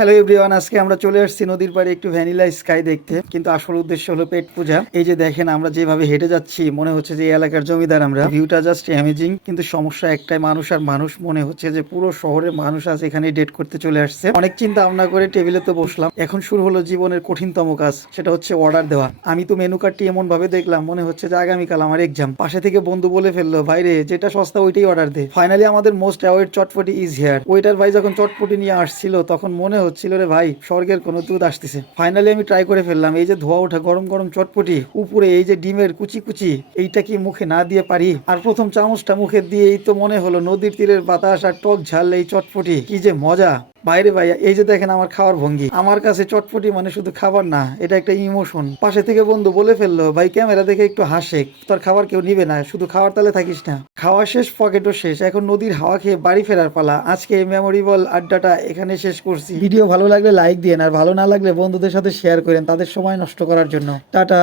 Hello everyone, আজকে আমরা চলে আসছি নদীর পাড়ে একটু ভ্যানিলা স্কাই দেখতে, কিন্তু আসল উদ্দেশ্য হলো পেট পূজা। এই যে দেখেন, আমরা যেভাবে হেঁটে যাচ্ছি মনে হচ্ছে যে এই এলাকার জমিদার আমরা। ভিউটা জাস্ট অ্যামেজিং, কিন্তু সমস্যা একটাই, মানুষ আর মানুষ। মনে হচ্ছে যে পুরো শহরের মানুষ আজ এখানে ডেট করতে চলে আসছে। অনেক চিন্তা ভাবনা করে টেবিলে তো বসলাম, এখন শুরু হলো জীবনের কঠিনতম কাজ, সেটা হচ্ছে অর্ডার দেওয়া। আমি তো মেনু কার্ডটি এমন ভাবে দেখলাম মনে হচ্ছে যে আগামীকাল আমার এক্সাম। পাশে থেকে বন্ধু বলে ফেললো, ভাইরে যেটা সস্তা ওইটাই অর্ডার দে। ফাইনালি আমাদের most awaited chotpoti is here. Waiter ভাই যখন চটপটি নিয়ে আসছিল তখন মনে হচ্ছিল রে ভাই স্বর্গের কোনো দুধ আসতেছে। ফাইনালি আমি ট্রাই করে ফেললাম। এই যে ধোয়া ওঠা গরম গরম চটপটি, উপরে এই যে ডিমের কুচি কুচি, এইটা কি মুখে না দিয়ে পারি? আর প্রথম চামচটা মুখে দিয়ে এই তো মনে হলো নদীর তীরের বাতাস আর টক ঝাল এই চটপটি, কি যে মজা। বাইরে ভাই, এই যে দেখেন আমার খাওয়ার ভঙ্গি। আমার কাছে চটপটি মানে শুধু খাবার না, এটা একটা ইমোশন। পাশে থেকে বন্ধু বলে ফেললো, ভাই ক্যামেরা দেখে একটু হাসে, তোর খাবার কেউ নিবে না, শুধু খাওয়ার তালে থাকিস না। খাওয়া শেষ, পকেটও শেষ, এখন নদীর হাওয়া খেয়ে বাড়ি ফেরার পালা। আজকে মেমোরেবল আড্ডাটা এখানে শেষ করছি। ভিডিও ভালো লাগলে লাইক দিন, আর ভালো না লাগলে বন্ধুদের সাথে শেয়ার করেন তাদের সময় নষ্ট করার জন্য। টাটা।